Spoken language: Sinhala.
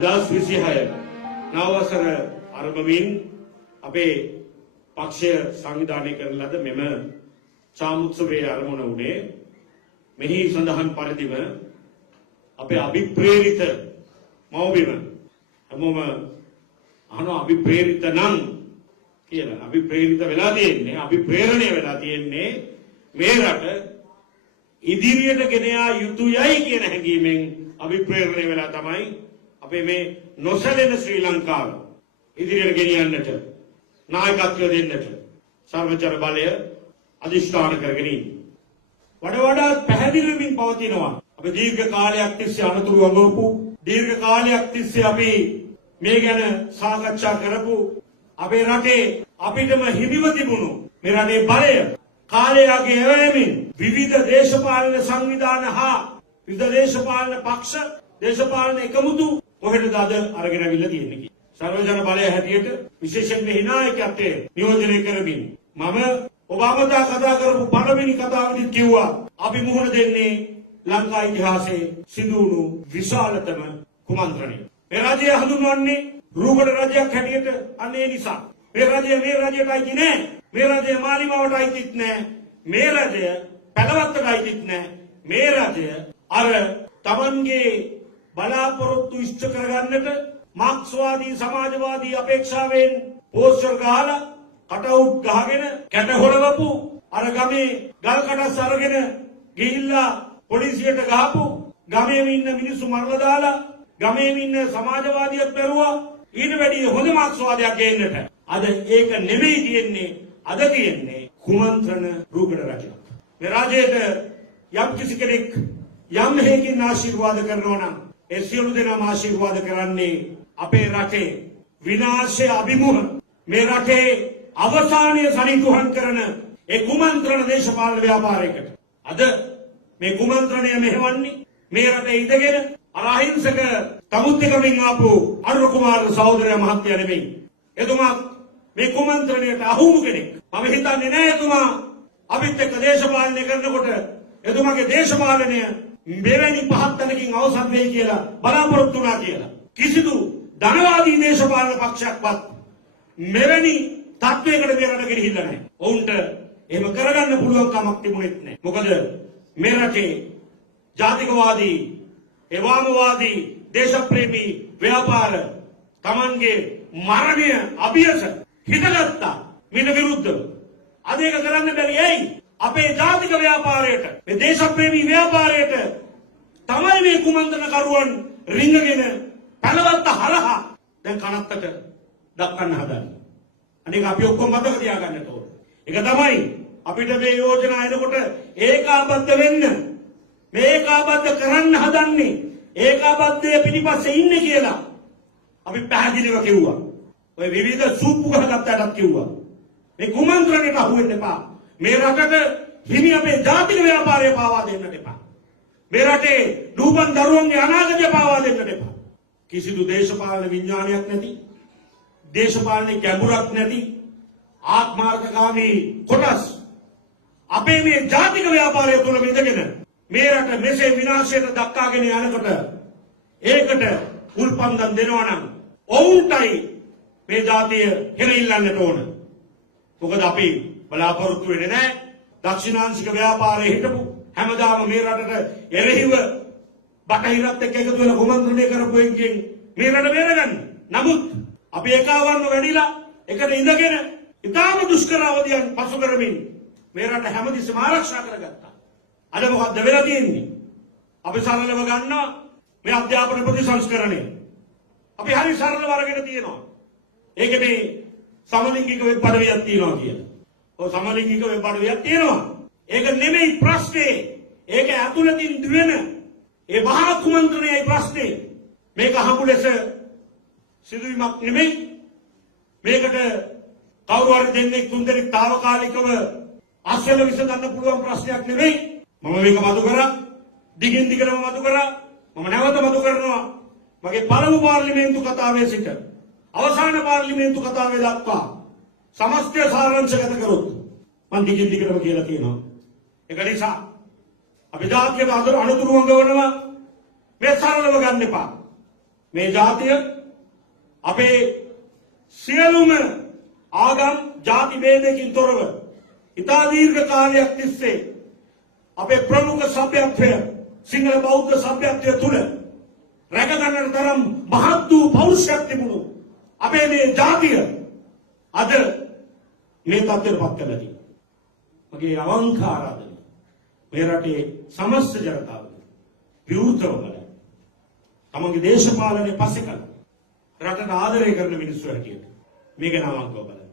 2026 නවවසර ආරම්භමින් අපේ පක්ෂය සංවිධානය කරන ලද මෙම සාමුත්සවයේ ආරම්භ වුණේ මෙහි සඳහන් පරිදිම අපේ අභිප්‍රේරිත මව්බිම හැමෝම අහනවා අභිප්‍රේරිත නම් කියලා. අභිප්‍රේරිත වෙලා තියෙන්නේ අභිප්‍රේරණය වෙලා තියෙන්නේ මේ රට ඉදිරියට ගෙන යා යුතුයයි කියන හැඟීමෙන් අභිප්‍රේරණය වෙලා තමයි අපේ මේ නොසැලෙන ශ්‍රී ලංකාව ඉදිරියට ගෙනියන්නට නායකත්වය දෙන්නට සර්වචර බලය අධිෂ්ඨාන කරගෙන ඉන්නේ. වඩාත් පැහැදිලිවමින් පවතිනවා. අපි දීර්ඝ කාලයක් තිස්සේ අනතුරු අඟවපු දීර්ඝ කාලයක් තිස්සේ අපි මේ ගැන සාකච්ඡා කරපු අපේ රටේ අපිටම හිමිව තිබුණු මේ රටේ බලය කාලයගේ ඇවෑමෙන් විවිධ දේශපාලන සංවිධාන හා විවිධ දේශපාලන පක්ෂ දේශපාලන එකමුතු කොහෙටද අද අරගෙන අවිල්ලා තියෙන්නේ කියලා. සර්වජන බලය හැටියට විශේෂයෙන් මේ නායකත්වයේ නියෝජනය කරමින් මම ඔබාමා කතා කරපු පළවෙනි කතාවේදී කිව්වා අපි මුහුණ දෙන්නේ ලංකා ඉතිහාසයේ සිදු වුණු විශාලතම කුමන්ත්‍රණය. මේ රජය හඳුන්වන්නේ රූකඩ රජයක් හැටියට අනේ නිසා. මේ රජය මේ රජයට අයිති නෑ. මේ රජය මාලිමාවට අයිතිත් නෑ. මේ රජය පැලවත්තට අයිතිත් නෑ. මේ රජය අර තමන්ගේ බලාපොරොත්තු ඉෂ්ට කරගන්නට මාක්ස්වාදී සමාජවාදී අපේක්ෂාවෙන් පෝස්ටර් ගහලා කටවුට් ගහගෙන කැට හොලවපු අර ගමේ ගල් කටස් අරගෙන ගිහිල්ලා පොලිසියට ගහපු ගමේ ඉන්න මිනිස්සු මරලා දාලා ගමේ ඉන්න සමාජවාදියෙක් පෙරුවා ඊට වැඩිය හොඳ මාක්ස්වාදයක් ගේන්නට අද ඒක නෙමෙයි තියෙන්නේ අද තියෙන්නේ කුමන්ත්‍රණ රූකඩ රජයක්. මේ රජයට යම් කිසි කෙනෙක් යම් හේකින් ආශිර්වාද කරනවා නම් ඒ සියලු දෙනාම ආශිර්වාද කරන්නේ අපේ රටේ විනාශය අභිමුඛ මේ රටේ අවසානීය සනිටුහන් කරන ඒ කුමන්ත්‍රණ දේශපාලන ව්‍යාපාරයකට අද මේ කුමන්ත්‍රණය මෙහෙවන්නේ මේ රටේ ඉඳගෙන අහිංසක තමුද්දකමින් ආපු අනුර කුමාර සහෝදරයා මහත්තයා නෙමෙයි. එතුමා මේ කුමන්ත්‍රණයට අහුණු කෙනෙක්. මම හිතන්නේ නෑ එතුමා අපිත් එක්ක දේශපාලනය කරනකොට එතුමාගේ දේශපාලනය මෙවැනි පහත් තැනකින් අවසන් වෙයි කියලා බලාපොරොත්තු වුණා කියලා. කිසිදු ධනවාදී දේශපාලන පක්ෂයක්වත් මෙවැනි තත්වයකට මේ රට ගෙනහිල්ලා නැහැ. ඔවුන්ට එහෙම කරගන්න පුළුවන් කමක් තිබුණෙත් නැහැ. මොකද මේ රටේ ජාතිකවාදී, එවාමවාදී, දේශප්‍රේමී ව්‍යාපාර Tamanගේ මරණය අභියස හිතගත්තා මිට විරුද්ධව. අද ඒක කරන්න බැරි ඇයි? අපේ ජාතික ව්‍යාපාරයට මේ දේශප්‍රේමී ව්‍යාපාරයට තමයි මේ කුමන්ත්‍රණකරුවන් රිංගගෙන පැලවත්ත හරහා දැන් කනත්තට දක්වන්න හදන්නේ. අනික අපි ඔක්කොම මතක තියාගන්න ඕන. ඒක තමයි අපිට මේ යෝජනා එනකොට ඒකාබද්ධ වෙන්න මේ ඒකාබද්ධ කරන්න හදන්නේ ඒකාබද්ධයේ පිටිපස්සේ ඉන්නේ කියලා අපි පැහැදිලිව කිව්වා. ඔය විවිධ සූප්පු ගහගත්තටත් කිව්වා. මේ කුමන්ත්‍රණයට අහු වෙන්න එපා. මේ රටට හිමි අපේ ජාතික ව්‍යාපාරය පාවා දෙන්නට එපා. මේ රටේ දූපන් දරුවන්ගේ අනාගතය පාවා දෙන්නට එපා. කිසිදු දේශපාලන විඥානයක් නැති, දේශපාලන ගැඹුරක් නැති, ආත්මාර්ථකාමී කොටස් අපේ මේ ජාතික ව්‍යාපාරය තුළ ඉඳගෙන මේ රට මෙසේ විනාශයට දක්වාගෙන යනකොට ඒකට උල්පන්දම් දෙනවා නම් ඔවුන්ටයි මේ ජාතිය හෙළඉල්ලන්නට ඕන. මොකද අපි බලාපොරොත්තු වෙන්නේ නැහැ. දක්ෂිණාංශික ව්‍යාපාරයේ හිටපු හැමදාම මේ රටට එරෙහිව බටහිරත් එක්ක එකතු වෙලා කුමන්ත්‍රණය කරපු එකකින් මේ රට බේරගන්න. නමුත් අපි ඒකාවන්ව වැඩිලා එකට ඉඳගෙන ඉතාම දුෂ්කර අවධියන් පසු කරමින් මේ රට හැමතිස්සෙම ආරක්ෂා කරගත්තා. අද මොකද්ද වෙලා තියෙන්නේ? අපි සරලව ගන්නවා මේ අධ්‍යාපන ප්‍රතිසංස්කරණය. අපි හරි සරලව අරගෙන තියෙනවා. ඒක මේ සමලිංගික වෙබ් අඩවියක් තියෙනවා කියලා. ඔය සමලිංගික වෙබ් අඩවියක් තියෙනවා. ඒක නෙමෙයි ප්‍රශ්නේ. ඒක ඇතුළතින් දුවෙන ඒ මහා කුමන්ත්‍රණයයි ප්‍රශ්නේ. මේක හම්බු ලෙස සිදුවීමක් නෙමෙයි. මේකට කවුරු හරි දෙන්නෙක් තුන් දෙනෙක් తాවකාලිකව අස්වැල විසඳන්න පුළුවන් ප්‍රශ්නයක් නෙමෙයි. මම මේක මතු කරා. දිගින් දිගටම මතු කරා. මම නැවත මතු කරනවා. මගේ පළමු පාර්ලිමේන්තු කතාවේ සිට අවසාන පාර්ලිමේන්තු කතාවේ දක්වා සමස්තය සාරාංශගත කරොත් මම දිගින් දිගටම කියලා තියෙනවා. ඒක නිසා අපි ජාතික අනුතුරු වංගවනවා මේ සරලව ගන්න එපා. මේ ජාතිය අපේ සියලුම ආගම් ජාති ભેදයකින් තොරව ඉතා දීර්ඝ කාලයක් තිස්සේ අපේ ප්‍රමුඛ සભ્યත්වය සිංහල බෞද්ධ සભ્યත්වය තුල රැකගන්නට තරම් මහත් වූ පෞරුෂයක් තිබුණු අපේ මේ ජාතිය අද මේ තත්ත්වයට පත් කරලා තියෙනවා. මගේ අවංක ආරාධනය මේ රටේ සමස්ත ජනතාවට විවෘතව බලන්න. තමන්ගේ දේශපාලනය පස්සේ කරලා රටට ආදරය කරන මිනිස්සු හැටියට මේක නවංකව බලන්න.